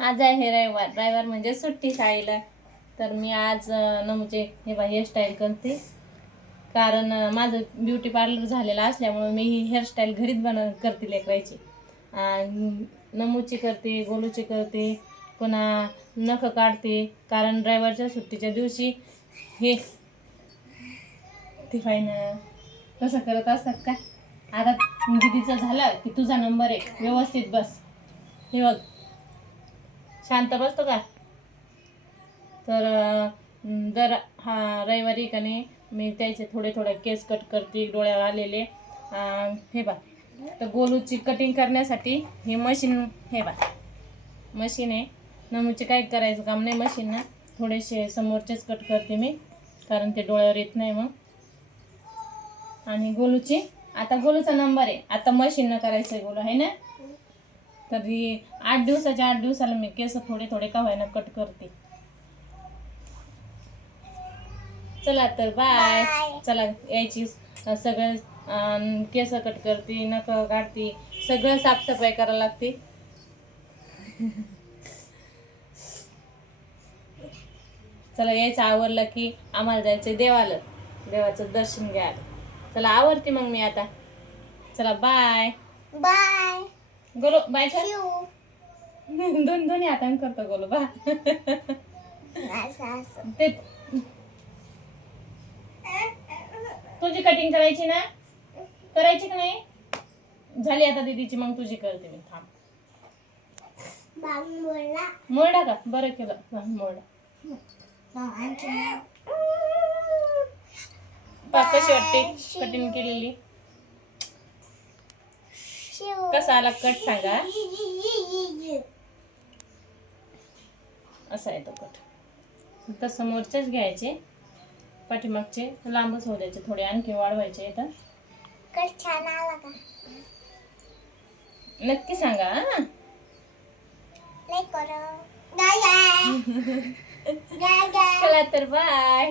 आज आहे रविवार म्हणजे सुट्टी शाळेला. तर मी आज म्हणजे हे बा हेअरस्टाईल करते, कारण माझं ब्युटी पार्लर झालेलं असल्यामुळे मी ही हेअरस्टाईल घरीच करते लेकरायची. नमूची करते, गोलूची करते, पुन्हा नख काढते, कारण ड्रायव्हरच्या सुट्टीच्या दिवशी हे ते फाईन तसं करत असतात का. आता दीदीचं झालं की तुझा नंबर आहे, व्यवस्थित बस. हे बघ, शांत बसतो का. तर दर रविवारी का नाही मी त्याचे थोडे थोडे केस कट करते, डोळ्यावर आलेले. हे बा, तर गोलूची कटिंग करण्यासाठी हे मशीन, हे बा मशीन आहे. नमूचे काही करायचं काम नाही मशीननं, थोडेसे समोरचेच कट करते मी, कारण ते डोळ्यावर येत नाही मग. आणि गोलूची, आता गोलूचा नंबर आहे, आता मशीननं करायचं आहे गोलू, आहे ना. तरी 8 दिवसाला मी केस थोडे थोडे का व्हायना कट करते. चला तर बाय. चला यायची सगळं केस कट करते, नख काढते, सगळं साफसफाई करायला लागते. चला यायचं आवरलं की आम्हाला जायचं देवाला, देवाचं दर्शन घ्यायला. चला आवरते मग मी आता. चला बाय बाय गोलू, बाय कर. दोन्ही हाताने करतो गोलू बा. ते तुझी कटिंग करायची ना, करायची का नाही. झाली आता दीदीची, मग तुझी करते मी. थांब. मोडा का, बरं केलं मोडा. कशी वाटते कटिंग केलेली, कसा आला कट सांगा. असा आहे तो कट. तर समोरचेच घ्यायचे, पाठीमागचे लांबच होऊ द्यायचे, थोडे आणखी वाढवायचे. इथं कट छान आला का नक्की सांगा. नाही करो. चला तर बाय.